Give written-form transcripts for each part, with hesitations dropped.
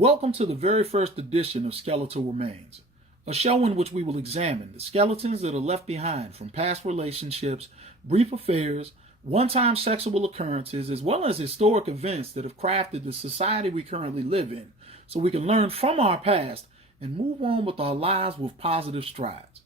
Welcome to the very first edition of Skeletal Remains, a show in which we will examine the skeletons that are left behind from past relationships, brief affairs, one-time sexual occurrences, as well as historic events that have crafted the society we currently live in, so we can learn from our past and move on with our lives with positive strides.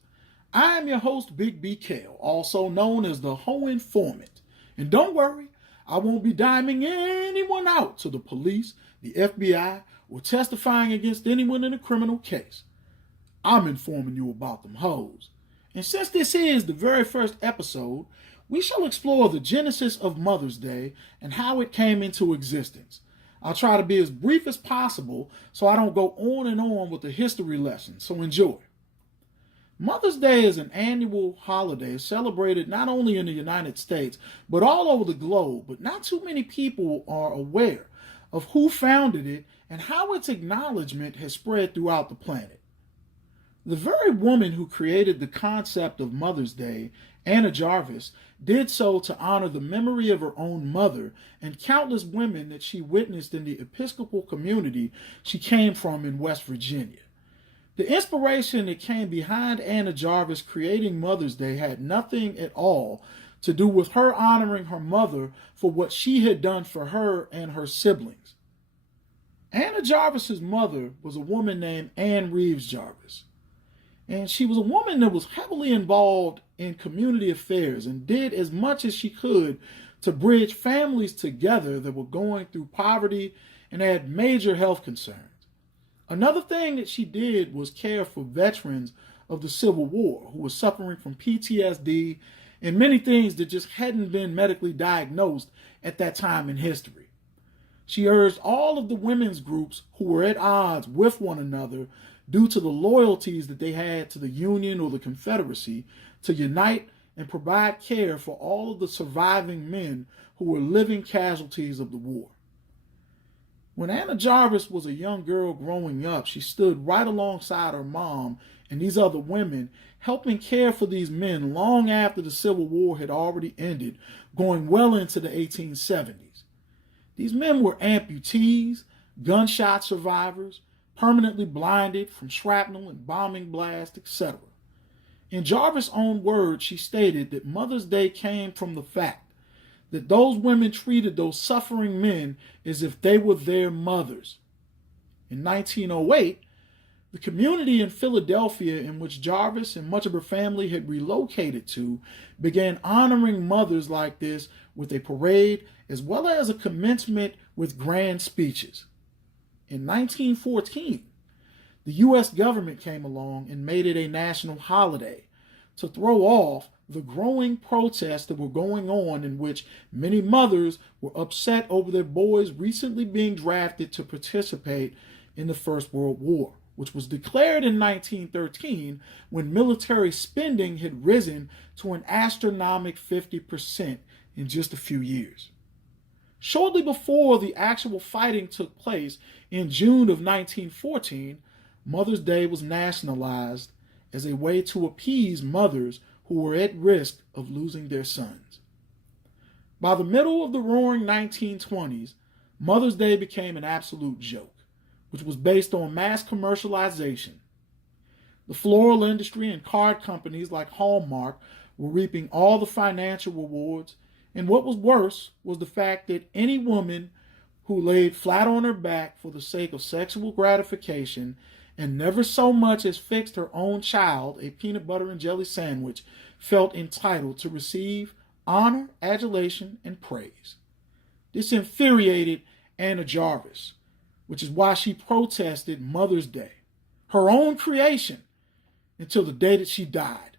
I am your host, Big B. Kale, also known as the Hoe Informant. And don't worry, I won't be diming anyone out to the police, the FBI, or testifying against anyone in a criminal case. I'm informing you about them hoes. And since this is the very first episode, we shall explore the genesis of Mother's Day and how it came into existence. I'll try to be as brief as possible so I don't go on and on with the history lesson, so enjoy. Mother's Day is an annual holiday celebrated not only in the United States, but all over the globe, but not too many people are aware of who founded it and how its acknowledgement has spread throughout the planet. The very woman who created the concept of Mother's Day, Anna Jarvis, did so to honor the memory of her own mother and countless women that she witnessed in the Episcopal community she came from in West Virginia. The inspiration that came behind Anna Jarvis creating Mother's Day had nothing at all to do with her honoring her mother for what she had done for her and her siblings. Anna Jarvis's mother was a woman named Ann Reeves Jarvis. And she was a woman that was heavily involved in community affairs and did as much as she could to bridge families together that were going through poverty and had major health concerns. Another thing that she did was care for veterans of the Civil War who were suffering from PTSD and many things that just hadn't been medically diagnosed at that time in history. She urged all of the women's groups who were at odds with one another due to the loyalties that they had to the Union or the Confederacy to unite and provide care for all of the surviving men who were living casualties of the war. When Anna Jarvis was a young girl growing up, she stood right alongside her mom and these other women, helping care for these men long after the Civil War had already ended, going well into the 1870s. These men were amputees, gunshot survivors, permanently blinded from shrapnel and bombing blasts, etc. In Jarvis' own words, she stated that Mother's Day came from the fact that those women treated those suffering men as if they were their mothers. In 1908, the community in Philadelphia in which Jarvis and much of her family had relocated to began honoring mothers like this with a parade as well as a commencement with grand speeches. In 1914, the U.S. government came along and made it a national holiday to throw off the growing protests that were going on in which many mothers were upset over their boys recently being drafted to participate in the First World War, which was declared in 1913 when military spending had risen to an astronomical 50% in just a few years. Shortly before the actual fighting took place in June of 1914, Mother's Day was nationalized as a way to appease mothers who were at risk of losing their sons. By the middle of the roaring 1920s, Mother's Day became an absolute joke, which was based on mass commercialization. The floral industry and card companies like Hallmark were reaping all the financial rewards, and what was worse was the fact that any woman who laid flat on her back for the sake of sexual gratification and never so much as fixed her own child a peanut butter and jelly sandwich felt entitled to receive honor, adulation, and praise. This infuriated Anna Jarvis, which is why she protested Mother's Day, her own creation, until the day that she died.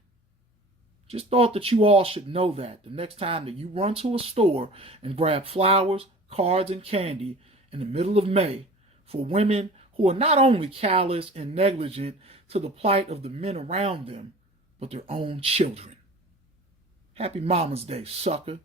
Just thought that you all should know that the next time that you run to a store and grab flowers, cards, and candy in the middle of May for women who are not only callous and negligent to the plight of the men around them, but their own children. Happy Momma'S Day, sucker.